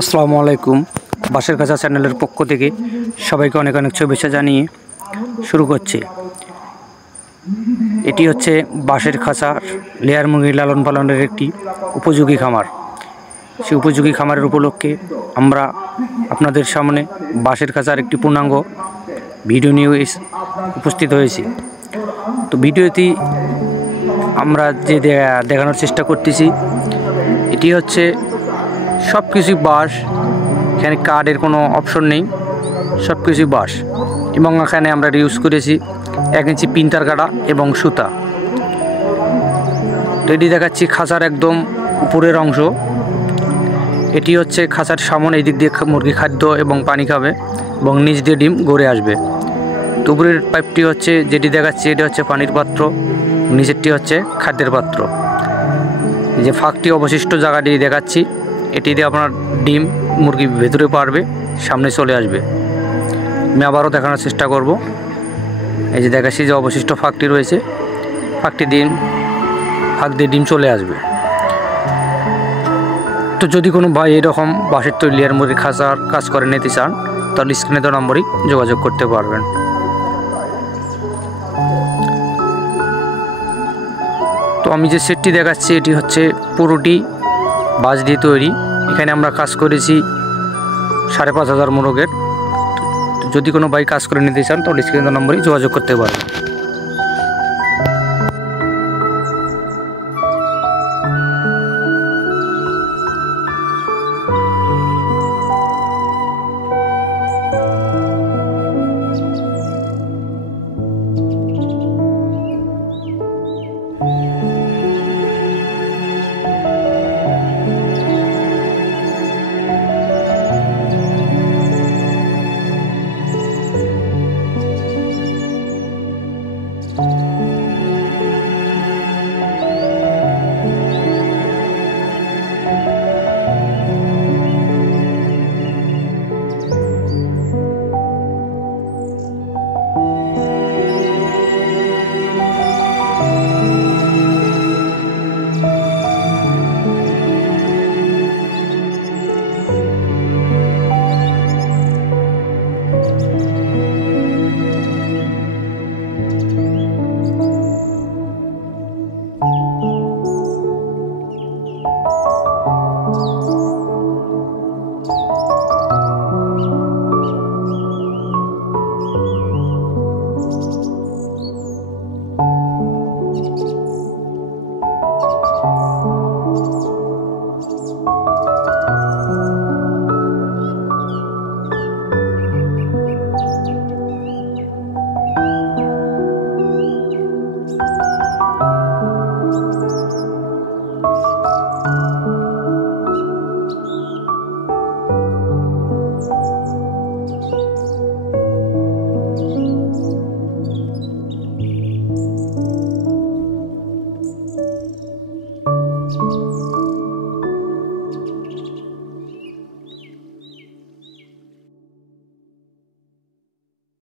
আসসালামু আলাইকুম। বাঁশের খাঁচা চ্যানেলের পক্ষ থেকে সবাইকে অনেক অনেক শুভেচ্ছা জানিয়ে শুরু করছি। এটি হচ্ছে বাঁশের খাঁচার লেয়ার মুরগি লালন পালনের একটি উপযোগী খামার। সেই উপযোগী খামারের উপলক্ষে আমরা আপনাদের সামনে বাঁশের খাঁচার একটি পূর্ণাঙ্গ ভিডিও নিয়ে উপস্থিত হয়েছি। তো ভিডিওটি আমরা যে দেখানোর চেষ্টা করতেছি, এটি হচ্ছে সব কিছুই বাঁশ। এখানে কার্ডের কোনো অপশন নেই, সব কিছুই বাঁশ। এবং এখানে আমরা ইউজ করেছি 1 ইঞ্চি পিন্টার কাটা এবং সুতা। রেডি দেখাচ্ছি খাঁচার একদম উপরের অংশ। এটি হচ্ছে খাঁচার সামনে, এই দিক দিয়ে মুরগি খাদ্য এবং পানি খাবে এবং নিচ দিয়ে ডিম গড়ে আসবে। তো উপরের পাইপটি হচ্ছে যেটি দেখাচ্ছি, এটি হচ্ছে পানির পাত্র, নিচেরটি হচ্ছে খাদ্যের পাত্র। এই যে ফাঁকটি অবশিষ্ট জায়গাটি দেখাচ্ছি, এটি দিয়ে আপনার ডিম মুরগি ভেতরে পারবে, সামনে চলে আসবে। আমি আবারও দেখানোর চেষ্টা করব। এই যে দেখাচ্ছি যে অবশিষ্ট ফাঁকটি রয়েছে, ফাঁক দিয়ে ডিম চলে আসবে। তো যদি কোনো ভাই এরকম বাঁশের তৈরি লেয়ার মুরগি খাঁচার কাজ করে নিতে চান, তাহলে স্ক্রিনে দেওয়া নম্বরেই যোগাযোগ করতে পারবেন। তো আমি যে সেটটি দেখাচ্ছি, এটি হচ্ছে পুরোটি বাঁশ দিয়ে তৈরি। এখানে আমরা কাজ করেছি 5,500 মোরগের। যদি কোনো ভাই কাজ করে নিতে চান, তাহলে স্ক্রিনে দেওয়া নম্বরেই যোগাযোগ করতে পারবেন।